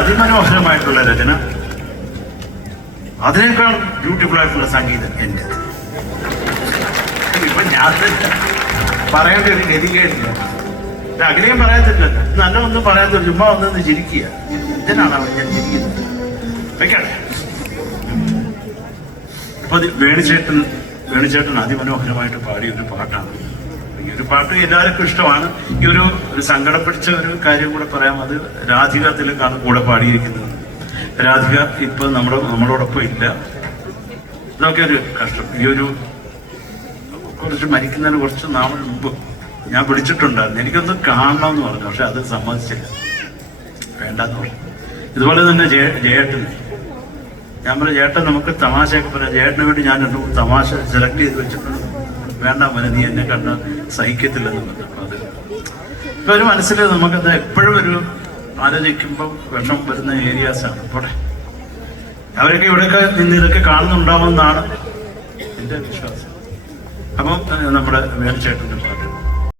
അതിമനോഹരമായിട്ടുള്ള രചന, അതിനേക്കാൾ ബ്യൂട്ടിഫുൾ ആയിട്ടുള്ള സംഗീതം എൻ്റെ. ഇപ്പൊ ഞാൻ പറയേണ്ട ഒരു ഗതികേടില്ല, അഗ്രഹം പറയത്തില്ലല്ലോ, നല്ല ഒന്നും പറയാത്ത ചുമ്മാ ഒന്നൊന്ന് ചിരിക്കുക. ഇതിനാണ് ഞാൻ ചിരിക്കുന്നത്. വെക്കട്ടെ. ഇപ്പൊ വേണിച്ചേട്ടൻ അതിമനോഹരമായിട്ട് പാടിയ ഒരു പാട്ടാണ്. ഈ ഒരു പാട്ട് എല്ലാവർക്കും ഇഷ്ടമാണ്. ഈ ഒരു സങ്കടപ്പിടിച്ച ഒരു കാര്യം കൂടെ പറയാം. അത് രാധിക തിലകാണ് കൂടെ പാടിയിരിക്കുന്നത്. രാധിക ഇപ്പൊ നമ്മളോടൊപ്പം ഇല്ല. ഇതൊക്കെ ഒരു കഷ്ടം. ഈ ഒരു കുറച്ച് മരിക്കുന്നതിന് കുറച്ച് നാൾ മുമ്പ് ഞാൻ വിളിച്ചിട്ടുണ്ടായിരുന്നു, എനിക്കൊന്ന് കാണണമെന്ന് പറഞ്ഞു. പക്ഷെ അത് സമ്മതിച്ചില്ല, വേണ്ടെന്ന് പറഞ്ഞു. ഇതുപോലെ തന്നെ ജയേട്ടൻ, ഞാൻ പറഞ്ഞു ചേട്ടൻ നമുക്ക് തമാശയൊക്കെ പറയാം. ചേട്ടന് വേണ്ടി ഞാൻ തമാശ സെലക്ട് ചെയ്ത് വെച്ചിട്ടുണ്ട്. വേണ്ട മോനെ, നീ എന്നെ കണ്ട സഹിക്കത്തില്ലെന്ന് പറഞ്ഞു. അത് ഇപ്പൊ ഒരു മനസ്സിൽ നമുക്കത് എപ്പോഴും ഒരു ആലോചിക്കുമ്പോൾ വിഷം വരുന്ന ഏരിയാസാണ്. പോട്ടെ, അവരൊക്കെ ഇവിടെയൊക്കെ നിന്ന് ഇതൊക്കെ കാണുന്നുണ്ടാവുമെന്നാണ് എൻ്റെ വിശ്വാസം. അപ്പം നമ്മുടെ വേണിച്ചേട്ടൻ്റെ പാട്ട്